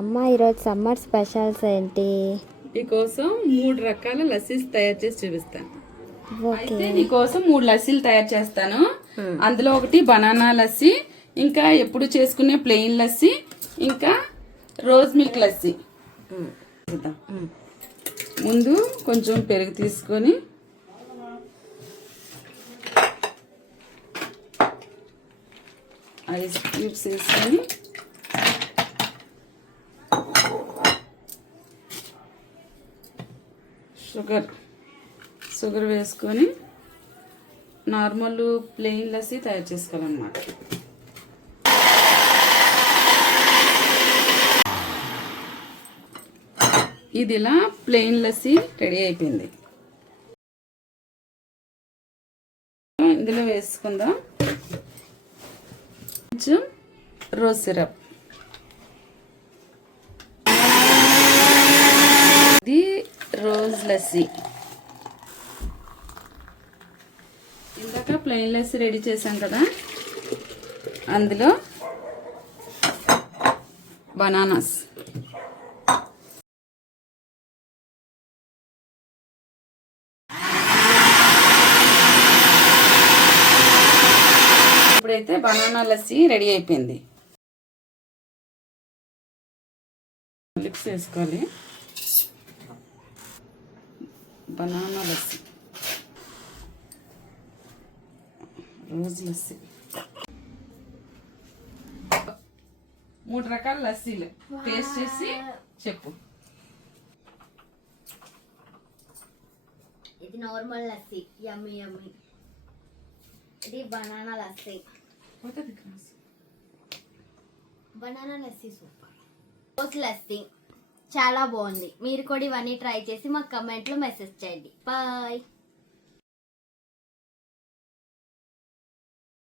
అమ్మ ఈరోజు summer specials ఏంటి? నీకోసం 3 రకాల లస్సీస్ తయారు చేసి చూపిస్తాను. ఓకే. అయితే నీకోసం 3 లస్సీలు తయారు చేస్తాను. అందులో ఒకటి బనానా లస్సీ, ఇంకా ఎప్పుడు చేసుకునే ప్లెయిన్ లస్సీ, ఇంకా రోజ్ మిల్క్ లస్సీ. ముందు కొంచెం పెరుగు తీసుకొని ఐస్ క్యూబ్స్ వేసుకొని షుగర్ వేసుకొని నార్మల్ ప్లెయిన్ లస్సీ తయారు చేసుకోవాలన్నమాట. ఇది ఇలా ప్లెయిన్ లస్సీ రెడీ అయిపోయింది. ఇందులో వేసుకుందాం కొంచెం రోజ్ సిరప్. ఇది రోజ్ లస్సీ. ఇందాక ప్లెయిన్ లస్సీ రెడీ చేసాం కదా, అందులో బనానాస్, ఇప్పుడైతే బనానా లస్సీ రెడీ అయిపోయింది. మిక్స్ వేసుకోవాలి. బనానా లస్సీ, రోజ్ లస్సీ, 3 రకాల లస్సీలు టేస్ట్ చేసి చెప్పు. ఇది నార్మల్ లస్సీ, యమ్మీ యమ్మీ. ఇది banana lassi. Banana lassi super. Rose lassi చాలా బాగుంది. మీరు కూడా ఇవన్నీ ట్రై చేసి మాకు కమెంట్లో మెసేజ్ చేయండి. బాయ్.